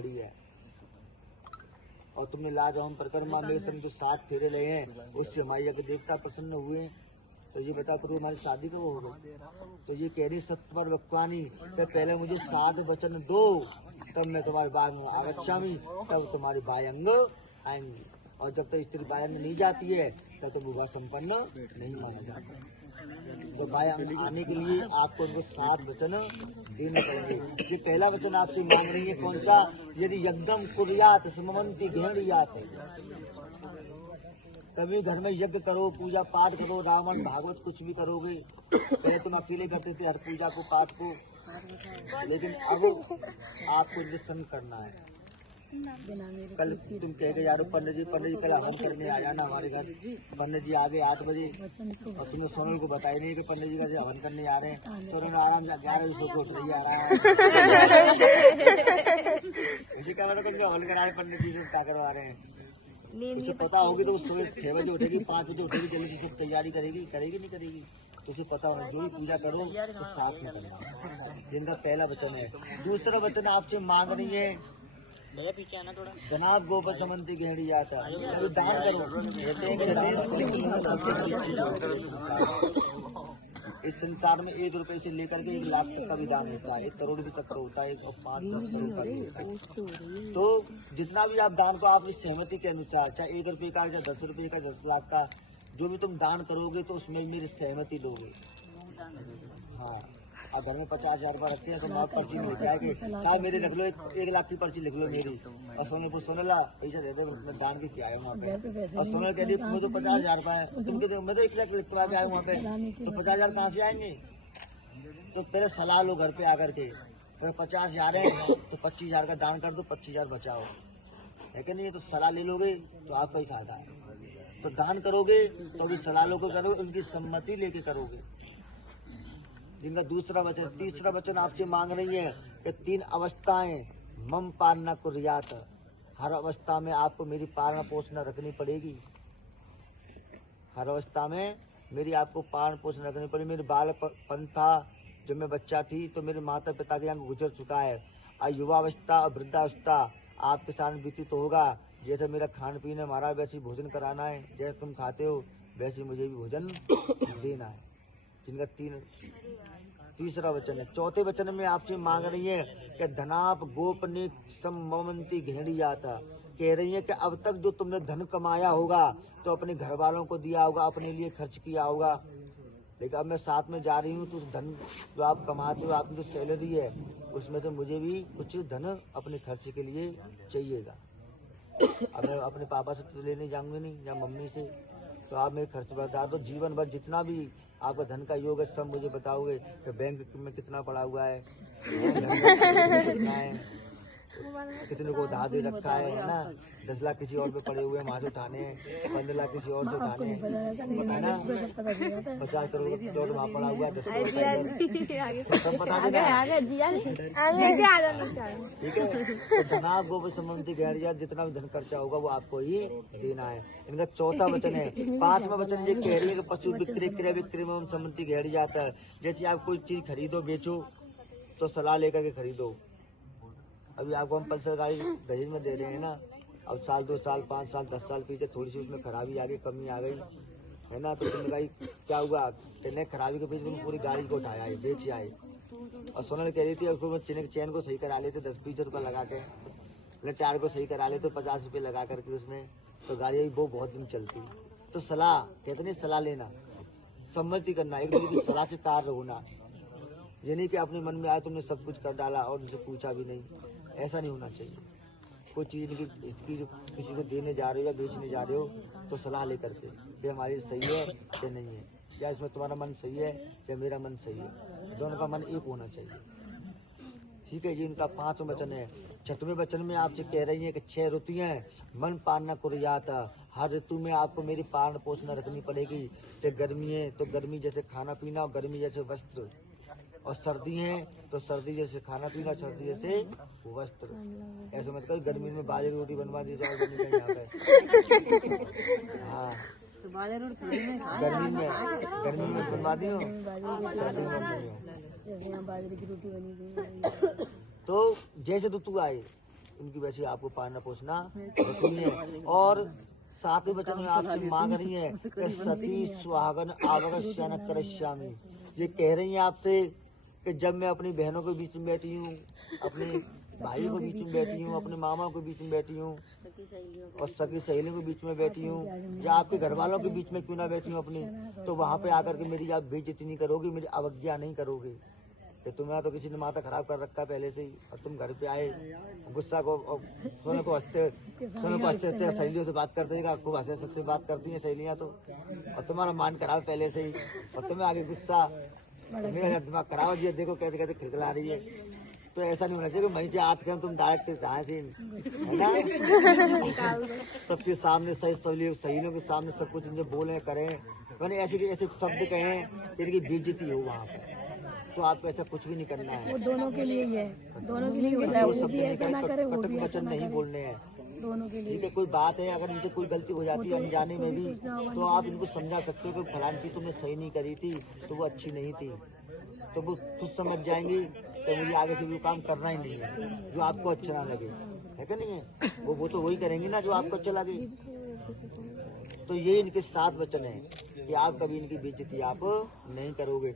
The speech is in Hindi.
घड़ी है। और तुमने लाजवाब परिक्रमा मेरे संग जो 7 फेरे ले हैं उससे हमारे यज्ञ देवता प्रसन्न हुए। तो ये बता प्रभु हमारी शादी कब होगी? तो ये कह रही सत्य भगवानी तो पहले मुझे 7 वचन दो, तब मैं तुम्हारे बाद में आगच्छामी, तब तुम्हारी बायंग आएंगी। और जब तक स्त्री बायंग नहीं जाती है तब तो विवाह संपन्न नहीं माना जाता। तो बायंग आने के लिए आपको उनको 7 वचन देने पड़ेंगे। ये पहला वचन आपसे मांग रही है कौन सा? यदि यज्ञम कुर्यात समवंती गृहणीयात, कभी घर में यज्ञ करो, पूजा पाठ करो, रावण भागवत कुछ भी करोगे। पहले तुम अकेले करते थे हर पूजा को पाठ को, लेकिन अब आपको इनके संग करना है। कल तुम कह गए यारो पंडित जी कल हवन करने आ जाना हमारे घर। पंडित जी आ गए 8 बजे और तुमने सोनल को बताया नहीं कि पंडित जी का हवन करने आ रहे हैं। सोनल आराम से 11 बजे सो उठ रही आ रहा है। इसी का मतलब हवन करा रहे पंडित जी से क्या करवा रहे हैं। उसे पता होगी तो वो सुबह 6 बजे उठेगी, 5 बजे उठेगी, जल्दी से तैयारी करेगी नहीं करेगी। तो उसे पता होना जो भी पूजा करो तो साथ में करना। जिनका पहला वचन है। दूसरा वचन आपसे मांग रही है पीछे आना थोड़ा। जनाब गोबर समंती गहरी जाता है, दान करो। इस संसार में 1 रुपए से लेकर के 1 लाख तक का भी दान होता है, 1 करोड़ भी तक का होता है, और 5-10 करोड़ का भी होता है। तो जितना भी आप दान को आपकी सहमति के अनुसार, चाहे 1 रुपए का, चाहे 10 रुपए का, 10 लाख का, जो भी तुम दान करोगे तो उसमें मेरी सहमति दोगे। हाँ, आप घर में 50,000 रुपये रखते हैं तो आप पर्ची में लिख आएंगे साहब मेरे रख लो 1 लाख की पर्ची लिख लो मेरी। और सोनला पैसा दे दो, मैं दान के क्या आया वहाँ पे। और सोनल कह दी मुझे 50,000 रुपये है, तुम कहते मैं तो 1 लाख लिखवा के आया वहाँ पे, तो 50,000 कहाँ से आएंगे? तो पहले सलाह लो घर पे आकर के, 50,000 है तो 25,000 का दान कर दो, 25,000 बचाओ, है कि नहीं? तो सलाह ले लोगे तो आपका ही फायदा है। तो दान करोगे तो भी सलाह लो करोगे, उनकी सम्मति लेके करोगे। जिनका दूसरा वचन, तीसरा वचन आपसे मांग रही है कि 3 अवस्थाएं मम पालना कुर्यात, हर अवस्था में आपको मेरी पालना पोषण रखनी पड़ेगी। हर अवस्था में मेरी आपको पालन पोषण रखनी पड़ेगी। मेरे बालपन था जब मैं बच्चा थी तो मेरे माता पिता के यहाँ गुजर चुका है। और युवावस्था और वृद्धावस्था आपके साथ व्यतीत होगा। जैसे मेरा खान पीन है हमारा, वैसे ही भोजन कराना है, जैसे तुम खाते हो वैसे मुझे भी भोजन देना है। जिनका तीसरा वचन है। चौथे वचन में आपसे मांग रही है कि धनाप गोपनीय समवंती घेड़ी जाता, कह रही है कि अब तक जो तुमने धन कमाया होगा तो अपने घर वालों को दिया होगा, अपने लिए खर्च किया होगा, लेकिन अब मैं साथ में जा रही हूँ तो उस धन जो आप कमाते हो, आपकी जो सैलरी है उसमें तो मुझे भी कुछ धन अपने खर्च के लिए चाहिएगा। अब मैं अपने पापा से तो लेने जाऊंगी नहीं या मम्मी से, तो आप मेरे खर्च बता दो। जीवन भर जितना भी आपका धन का योग है सब मुझे बताओगे कि बैंक में कितना पड़ा हुआ है, कितना है, कितने को उधार दे रखा है ना। 10 लाख किसी और पे पड़े हुए हैं, वहाँ से उठाने हैं, 15 लाख किसी और से उठाने हैं, है ना। 50 करोड़ वहाँ पड़ा हुआ है, 10 करोड़ सब बता देना, ठीक है। तो धनाप गोबर संबंधी गैरिया, जितना भी धन खर्चा होगा वो आपको ही देना है। इनका चौथा वचन है। 5वां वचन ये कह रही है कि पशु बिक्री क्रय विक्रय में संबंधी गैरी जाता है। जैसे आप कोई चीज खरीदो बेचो तो सलाह लेकर के खरीदो। अभी आपको हम पल्सर गाड़ी दहेज में दे रहे हैं ना, अब 1 साल 2 साल 5 साल 10 साल पीछे थोड़ी सी उसमें खराबी आ गई, कमी आ गई, है ना, तो तुमने भाई क्या हुआ, चेन खराबी के पीछे तुम पूरी गाड़ी को उठाया है, बेच आए। और सोनल कह रही थी उसको चेन को सही करा लेते 10-20 रुपये लगा के, टायर को सही करा लेते 50 रुपये लगा करके उसमें, तो गाड़ी वो बहुत दिन चलती। तो सलाह कहते नहीं, सलाह लेना, सम्मति करना, एक दूसरे की सलाह से कार्य होना। ये नहीं कि अपने मन में आए तुमने सब कुछ कर डाला और उनसे पूछा भी नहीं, ऐसा नहीं होना चाहिए। कोई चीज़ की जो किसी को देने जा रहे हो या बेचने जा रहे हो तो सलाह लेकर के कि हमारी सही है या नहीं है, या इसमें तुम्हारा मन सही है या मेरा मन सही है, दोनों का मन एक होना चाहिए, ठीक है जी। इनका 5वां वचन है। 6वें वचन में आपसे कह रही है कि 6 ऋतुएं मन पालना कुर्याता, हर ऋतु में आपको मेरी पालन पोषण रखनी पड़ेगी। चाहे गर्मी है तो गर्मी जैसे खाना पीना, और गर्मी जैसे वस्त्र, और सर्दी है तो सर्दी जैसे खाना पीना, सर्दी जैसे वस्त्र। ऐसे मत करो गर्मी में बाजरे रोटी बनवा दी जाए यहाँ पे, हाँ गर्मी में बनवा दी हो, सर्दी में नहीं हो। तो जैसे ऋतु आए उनकी वैसे आपको पालना पोषना होती है। और सातवें वचन में आपसे मांग रही है कि सती सुहागन आवग शयन करिष्यामि। ये कह रही है आपसे कि जब मैं अपनी बहनों के बीच में बैठी हूँ, अपने भाई के बीच में बैठी हूँ, अपने मामा के बीच में बैठी हूँ और सगी सहेलियों के बीच में बैठी हूँ, या आपके घर वालों के बीच में क्यों ना बैठी हूँ अपनी, तो वहाँ पे आकर के मेरी आप बेइज्जती नहीं करोगे, मेरी अवज्ञा नहीं करोगे। कि तुम्हारा तो किसी ने माथा खराब कर रखा पहले से ही, और तुम घर पे आए गुस्सा को सोने को हंसते हंसते सहेलियों से बात करते हैं, खूब हंसते हंसते बात करती हैं सहेलियाँ तो, और तुम्हारा मान खराब पहले से ही, और तुम्हें आगे गुस्सा, मेरा दिमाग खराब हो जी, देखो कैसे कैसे खिलखिला रही है। तो ऐसा नहीं होना चाहिए कि वहीं से हाथ कर तुम डायरेक्ट है ना। सबके सामने सहेलियों के सामने सब कुछ इनसे बोले करें, मैंने ऐसे शब्द कहें इनकी बेइज्जती हो वहाँ पे, तो आपको ऐसा कुछ भी नहीं करना है। वो दोनों के लिए ही है, दोनों के लिए होता है, वो भी ऐसा ना करे, वो भी कटु वचन नहीं बोलने हैं, दोनों के लिए। ठीक है। कोई बात है अगर इनसे कोई गलती हो जाती है अनजाने में भी, तो आप इनको समझा सकते हो कि फलानी चीज तुमने सही नहीं करी थी, तो वो अच्छी नहीं थी, तो वो खुद समझ जाएंगी तो मुझे आगे से भी काम करना ही नहीं है जो आपको अच्छा ना लगे, है कि नहीं है। वो तो वही करेंगे ना जो आपको अच्छा लगे। तो ये इनके 7 वचन है कि आप कभी इनकी बेइज्जती आप नहीं करोगे।